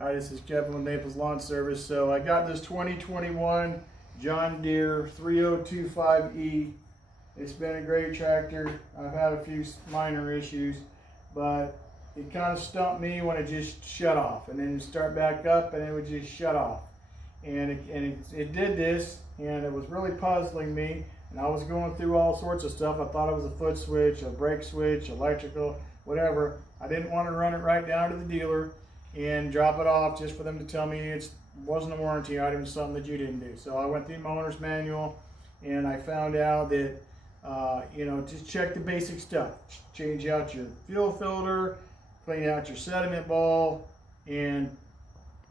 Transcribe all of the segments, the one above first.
Hi, this is Kevin with Naples Lawn Service. So I got this 2021 John Deere 3025E. It's been a great tractor. I've had a few minor issues, but it kind of stumped me when it just shut off, and then it'd start back up and it would just shut off. And it did this, and it was really puzzling me. And I was going through all sorts of stuff. I thought it was a foot switch, a brake switch, electrical, whatever. I didn't want to run it right down to the dealer and drop it off just for them to tell me it wasn't a warranty item, something that you didn't do. So I went through my owner's manual, and I found out that just check the basic stuff. Change out your fuel filter, clean out your sediment bowl, and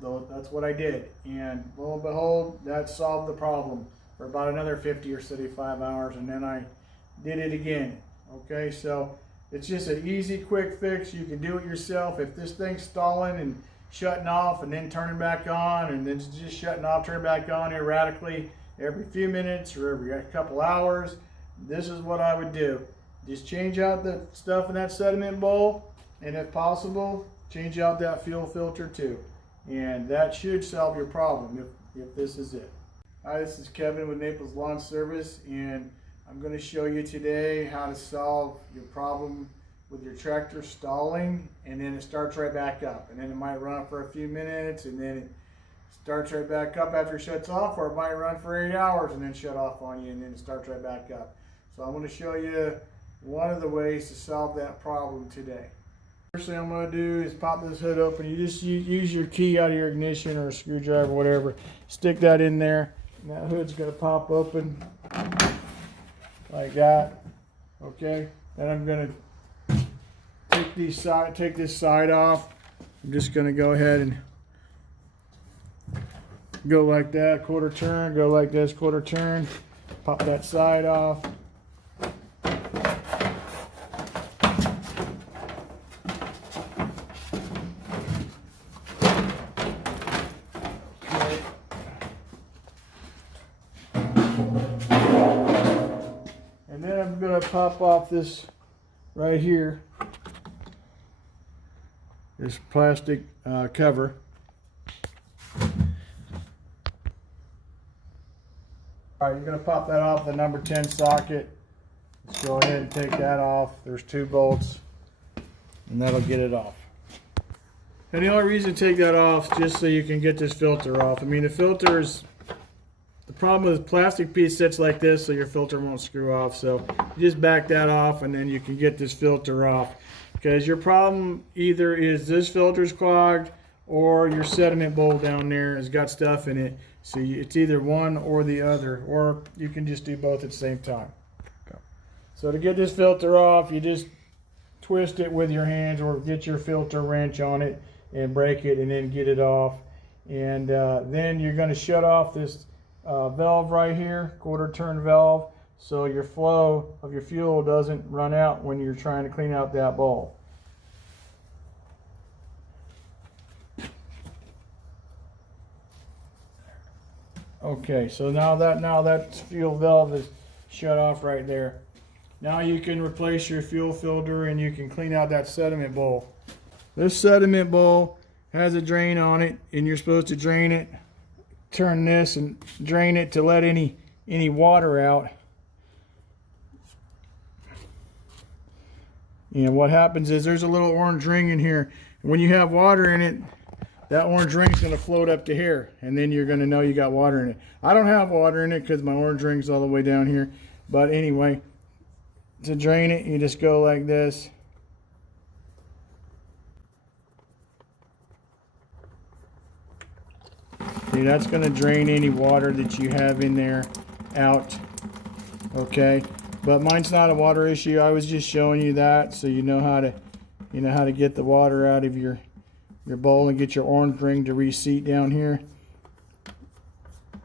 that's what I did. And lo and behold, that solved the problem for about another 50 or 75 hours, and then I did it again. Okay, so it's just an easy, quick fix. You can do it yourself. If this thing's stalling and shutting off and then turning back on, and then it's just shutting off, turning back on erratically every few minutes or every couple hours, this is what I would do. Just change out the stuff in that sediment bowl, and if possible, change out that fuel filter too. And that should solve your problem if this is it. Hi, this is Kevin with Naples Lawn Service, and I'm going to show you today how to solve your problem with your tractor stalling, and then it starts right back up, and then it might run for a few minutes, and then it starts right back up after it shuts off, or it might run for 8 hours and then shut off on you, and then it starts right back up. So I'm going to show you one of the ways to solve that problem today. First thing I'm going to do is pop this hood open. You just use your key out of your ignition or a screwdriver, whatever. Stick that in there, and that hood's going to pop open like that. Okay, then I'm going to take this side off. I'm just going to go ahead and go like that, quarter turn, go like this, quarter turn, pop that side off. And then I'm going to pop off this right here, this plastic cover. All right, you're going to pop that off the number 10 socket. Let's go ahead and take that off. There's 2 bolts, and that'll get it off. And the only reason to take that off is just so you can get this filter off. I mean, the filter is, the problem with plastic piece sits like this, so your filter won't screw off. So you just back that off, and then you can get this filter off. Because your problem either is this filter's clogged, or your sediment bowl down there has got stuff in it. So it's either one or the other, or you can just do both at the same time. Okay. So to get this filter off, you just twist it with your hands, or get your filter wrench on it and break it, and then get it off. And then you're going to shut off this valve right here, quarter turn valve, so your flow of your fuel doesn't run out when you're trying to clean out that bowl. Okay, so now that fuel valve is shut off right there. Now you can replace your fuel filter, and you can clean out that sediment bowl. This sediment bowl has a drain on it, and you're supposed to drain it, turn this and drain it to let any water out. And what happens is there's a little orange ring in here. When you have water in it, that orange ring's going to float up to here, and then you're going to know you got water in it. I don't have water in it because my orange ring's all the way down here. But anyway, to drain it, you just go like this. See, that's going to drain any water that you have in there out. Okay, but mine's not a water issue. I was just showing you that so you know how to get the water out of your bowl and get your orange ring to reseat down here.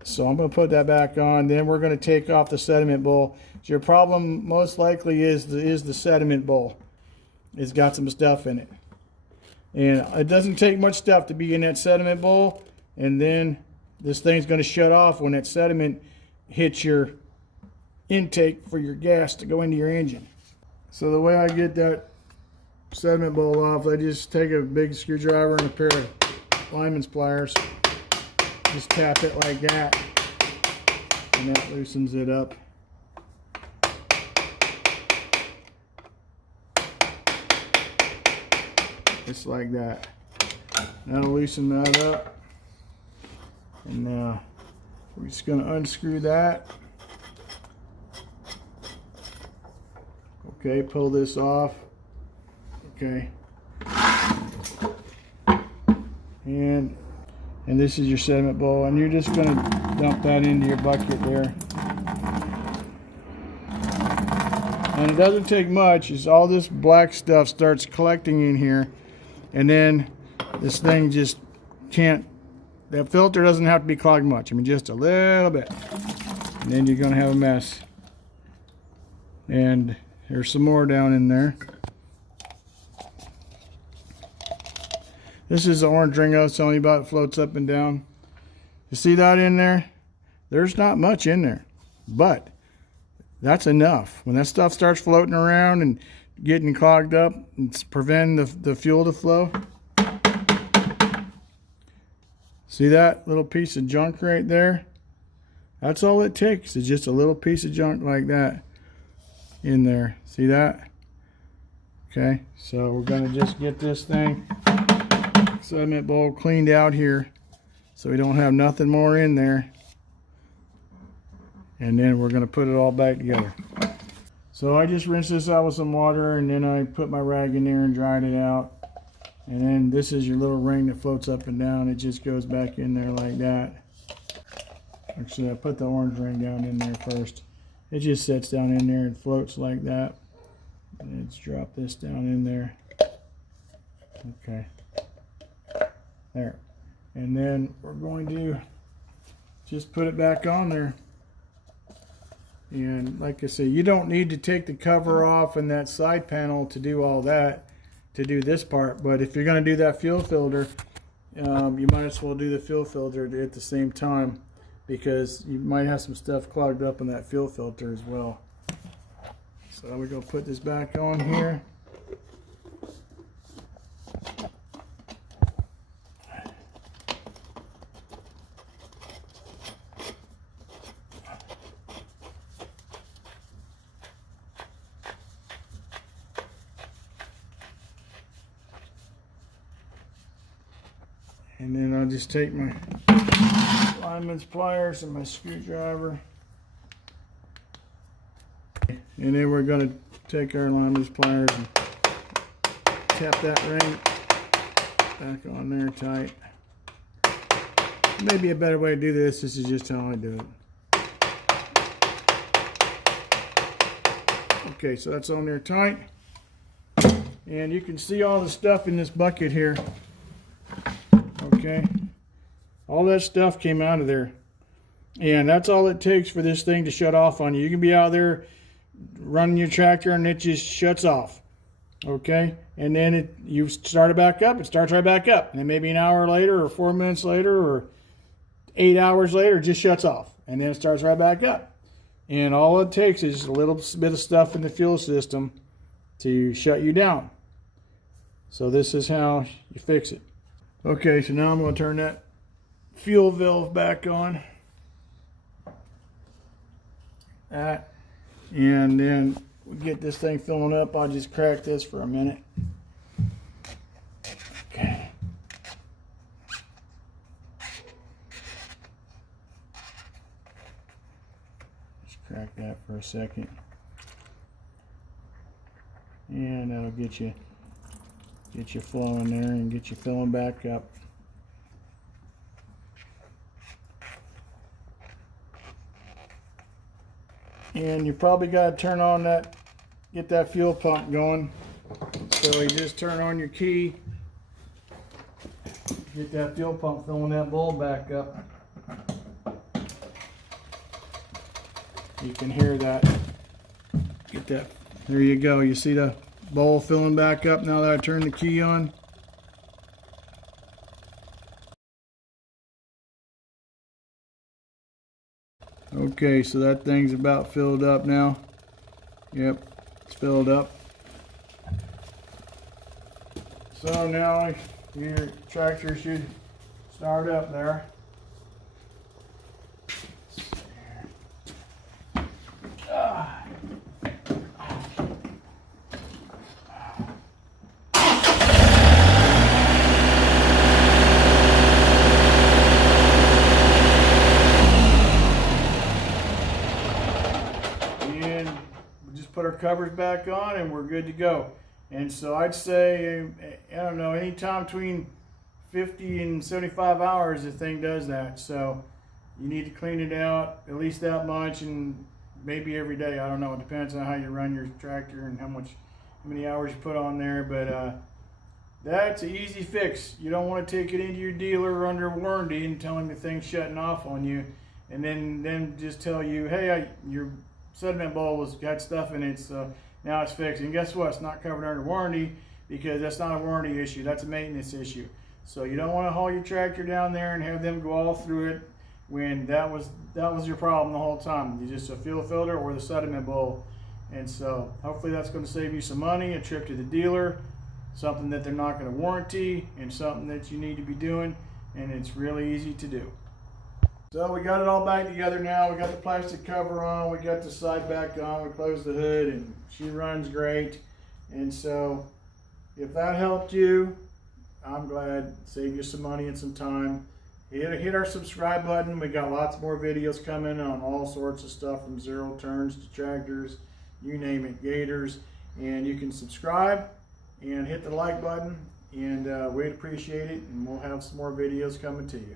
So I'm going to put that back on. Then we're going to take off the sediment bowl. So your problem most likely is the sediment bowl. It's got some stuff in it, and it doesn't take much stuff to be in that sediment bowl. And then this thing's going to shut off when that sediment hits your intake for your gas to go into your engine. So the way I get that sediment bowl off, I just take a big screwdriver and a pair of lineman's pliers. Just tap it like that, and that loosens it up. Just like that. That'll loosen that up. And we're just going to unscrew that. Okay, pull this off. Okay. And this is your sediment bowl, and you're just going to dump that into your bucket there. And it doesn't take much. It's all this black stuff starts collecting in here, and then this thing just can't, that filter doesn't have to be clogged much. I mean, just a little bit. And then you're going to have a mess. And there's some more down in there. This is the orange ring I was telling you about. It floats up and down. You see that in there? There's not much in there, but that's enough. When that stuff starts floating around and getting clogged up, it's preventing the fuel to flow. See that little piece of junk right there? That's all it takes, is just a little piece of junk like that in there. See that? Okay, so we're gonna just get this thing, sediment bowl, cleaned out here so we don't have nothing more in there. And then we're gonna put it all back together. So I just rinsed this out with some water, and then I put my rag in there and dried it out. And then this is your little ring that floats up and down. It just goes back in there like that. Actually, I put the orange ring down in there first. It just sits down in there and floats like that. And let's drop this down in there. Okay. There. And then we're going to just put it back on there. And like I say, you don't need to take the cover off and that side panel to do all that, to do this part. But if you're going to do that fuel filter, you might as well do the fuel filter at the same time, because you might have some stuff clogged up in that fuel filter as well. So we're going to put this back on here. And then I'll just take my lineman's pliers and my screwdriver. And then we're going to take our lineman's pliers and tap that ring back on there tight. Maybe a better way to do this. This is just how I do it. Okay, so that's on there tight. And you can see all the stuff in this bucket here. Okay, all that stuff came out of there, and that's all it takes for this thing to shut off on you. You can be out there running your tractor and it just shuts off. Okay, and then you start it back up, it starts right back up, and then maybe an hour later or 4 minutes later or 8 hours later, it just shuts off, and then it starts right back up. And all it takes is a little bit of stuff in the fuel system to shut you down. So this is how you fix it. Okay, so now I'm going to turn that fuel valve back on. That. And then we get this thing filling up. I'll just crack this for a minute. Okay. Just crack that for a second. And that'll get you flowing there and get you filling back up. And you probably got to turn on that, get that fuel pump going. So you just turn on your key, get that fuel pump filling that bowl back up. You can hear that. Get that. There you go. You see the bowl filling back up now that I turned the key on. Okay, so that thing's about filled up now. Yep, it's filled up. So now your tractor should start up there. And we just put our covers back on and we're good to go. And so I'd say, I don't know, anytime between 50 and 75 hours the thing does that. So you need to clean it out at least that much, and maybe every day. I don't know, it depends on how you run your tractor and how many hours you put on there. But that's an easy fix. You don't want to take it into your dealer under warranty and tell him the thing's shutting off on you, and then just tell you, hey, your sediment bowl got stuff in it, so now it's fixed. And guess what? It's not covered under warranty, because that's not a warranty issue. That's a maintenance issue. So you don't want to haul your tractor down there and have them go all through it when that was your problem the whole time. You just a fuel filter or the sediment bowl. And so hopefully that's going to save you some money, a trip to the dealer, something that they're not going to warranty, and something that you need to be doing, and it's really easy to do. So we got it all back together now. We got the plastic cover on, we got the side back on, we closed the hood, and she runs great. And so if that helped you, I'm glad. Save you some money and some time. Hit our subscribe button. We got lots more videos coming on all sorts of stuff, from zero turns to tractors, you name it, gators. And you can subscribe and hit the like button, and we'd appreciate it, and we'll have some more videos coming to you.